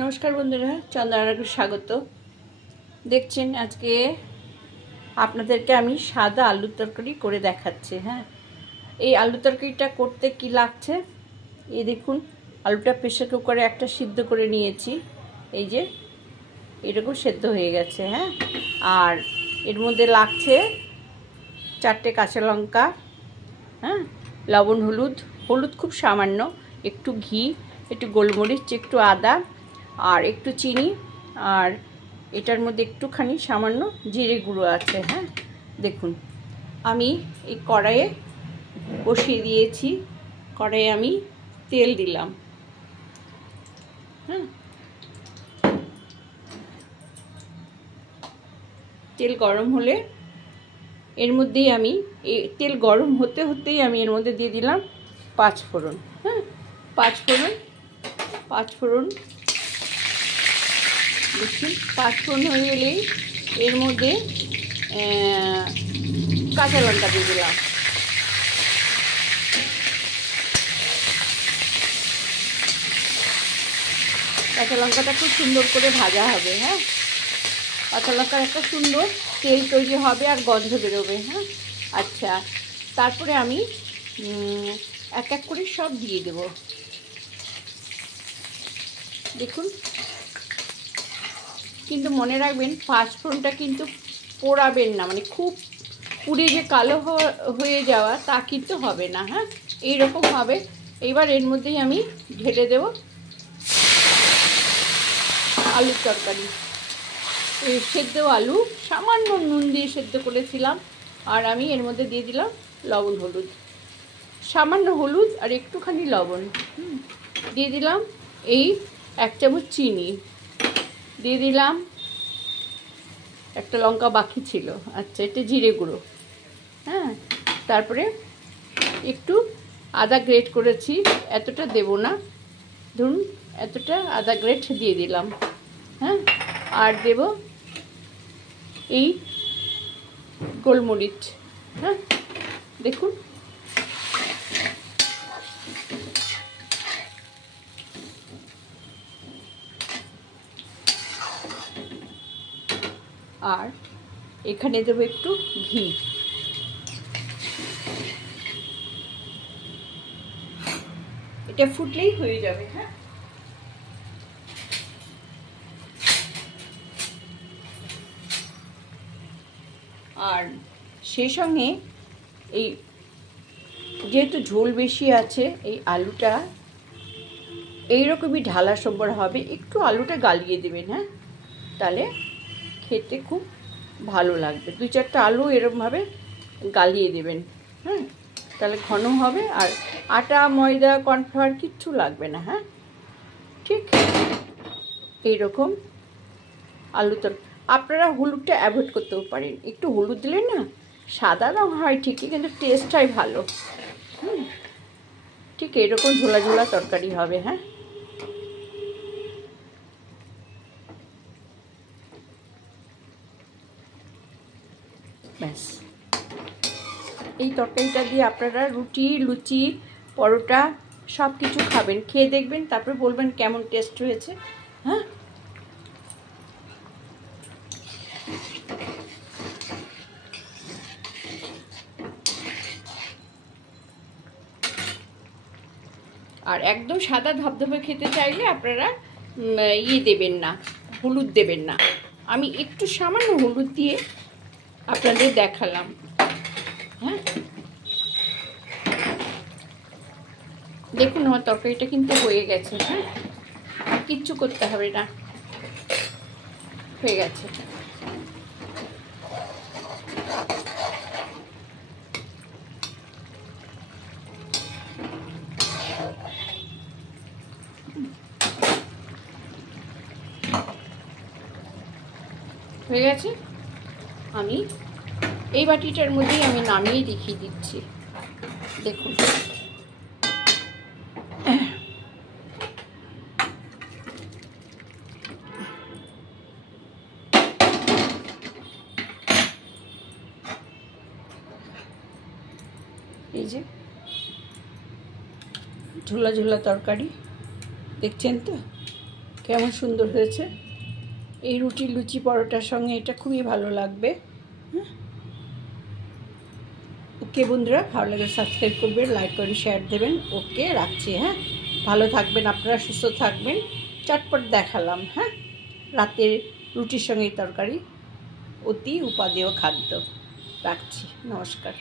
নমস্কার বন্ধুরা, চন্দ্রনাকে স্বাগত। দেখছেন আজকে আপনাদেরকে আমি সাদা আলুর তরকারি করে দেখাচ্ছি। হ্যাঁ, এই আলু তরকারিটা করতে কি লাগছে এই দেখুন। আলুটা প্রেসার কুকারে একটা সিদ্ধ করে নিয়েছি, এই যে এরকম সেদ্ধ হয়ে গেছে। হ্যাঁ, আর এর মধ্যে লাগছে 4টে কাঁচা লঙ্কা, হ্যাঁ, লবণ, হলুদ খুব সামান্য, একটু ঘি, একটু গোলমরিচ, একটু আদা আর একটু চিনি, আর এটার মধ্যে একটুখানি সামান্য জিরে গুঁড়ো আছে। হ্যাঁ, দেখুন আমি এই কড়াইয়ে বসিয়ে দিয়েছি। কড়াইয়ে আমি তেল দিলাম। হ্যাঁ, তেল গরম হলে এর মধ্যেই আমি তেল গরম হতে হতেই আমি এর মধ্যে দিয়ে দিলাম 5 ফোড়ন। হ্যাঁ, 5 ফোড়ন দেখুন। 5 ফোড়ন হয়ে গেলেই এর মধ্যে কাঁচা লঙ্কা দিয়ে দিলাম। কাঁচা লঙ্কাটা খুব সুন্দর করে ভাজা হবে। হ্যাঁ, কাঁচা লঙ্কার একটা সুন্দর তেল তৈরি হবে আর গন্ধ বেরোবে। হ্যাঁ, আচ্ছা, তারপরে আমি এক এক করে সব দিয়ে দেব। দেখুন, কিন্তু মনে রাখবেন 5 ফোড়নটা কিন্তু পোড়াবেন না, মানে খুব পুড়ে যে কালো হয়ে যাওয়া তা কিন্তু হবে না। হ্যাঁ, এইরকম হবে। এইবার এর মধ্যেই আমি ঢেলে দেব আলুর তরকারি। এই সেদ্ধ আলু সামান্য নুন দিয়ে সেদ্ধ করেছিলাম, আর আমি এর মধ্যে দিয়ে দিলাম লবণ, হলুদ, সামান্য হলুদ আর একটুখানি লবণ। দিয়ে দিলাম এই 1 চামচ চিনি, দিয়ে দিলাম একটা লঙ্কা বাকি ছিল, আচ্ছা, এটা জিরে গুঁড়ো। হ্যাঁ, তারপরে একটু আদা গ্রেট করেছি, এতটা দেব না, ধরুন এতটা আদা গ্রেট দিয়ে দিলাম। হ্যাঁ, আর দেব এই গোলমরিচ। হ্যাঁ, দেখুন আর এখানে দেবো একটু ঘি। এটা ফুটলেই হয়ে যাবে। হ্যাঁ, আর সেই সঙ্গে এই যেহেতু ঝোল বেশি আছে, এই আলুটা এইরকমই ঢালা সম্বর হবে, একটু আলুটা গালিয়ে দেবেন। হ্যাঁ, তাহলে খেতে খুব ভালো লাগবে। 2-4টা আলু এরকমভাবে গালিয়ে দেবেন। হ্যাঁ, তাহলে ঘন হবে, আর আটা, ময়দা, কর্নফ্লাওয়ার কিচ্ছু লাগবে না। হ্যাঁ, ঠিক এইরকম আলু তরকারি। আপনারা হলুদটা অ্যাভয়েড করতেও পারেন, একটু হলুদ দিলে না সাদা রঙ হয় ঠিকই, কিন্তু টেস্টটাই ভালো। ঠিক এইরকম ঝোলা ঝোলা তরকারি হবে। হ্যাঁ, ব্যাস, এই তরকারিটা দিয়ে আপনারা রুটি, লুচি, পরোটা সব কিছু খাবেন, খেয়ে দেখবেন, তারপরে বলবেন কেমন টেস্ট হয়েছে। হ্যাঁ, আর একদম সাদা ধবধবে খেতে চাইলে আপনারা দেবেন না, হলুদ দেবেন না। আমি একটু সামান্য হলুদ দিয়ে আপনাদের দেখালাম। হ্যাঁ, দেখুন আমার তরকারিটা কিন্তু হয়ে গেছে। হ্যাঁ, আর কিচ্ছু করতে হবে না, হয়ে গেছে। হয়ে গেছে। আমি এই বাটিটার মধ্যেই আমি নামিয়ে দেখিয়ে দিচ্ছি। দেখুন, এই যে ঝোলা ঝোলা তরকারি দেখছেন তো। কেমন সুন্দর হয়েছে। এই রুটি লুচি পরোটার সঙ্গে এটা খুবই ভালো লাগবে। হ্যাঁ, ওকে বন্ধুরা, ভালো লাগে সাবস্ক্রাইব করবেন, লাইক করবেন, শেয়ার দেবেন। ওকে, রাখছি। হ্যাঁ, ভালো থাকবেন আপনারা, সুস্থ থাকবেন। চটপট দেখালাম। হ্যাঁ, রাতের রুটির সঙ্গে তরকারি অতি উপাদেয় খাদ্য। রাখছি, নমস্কার।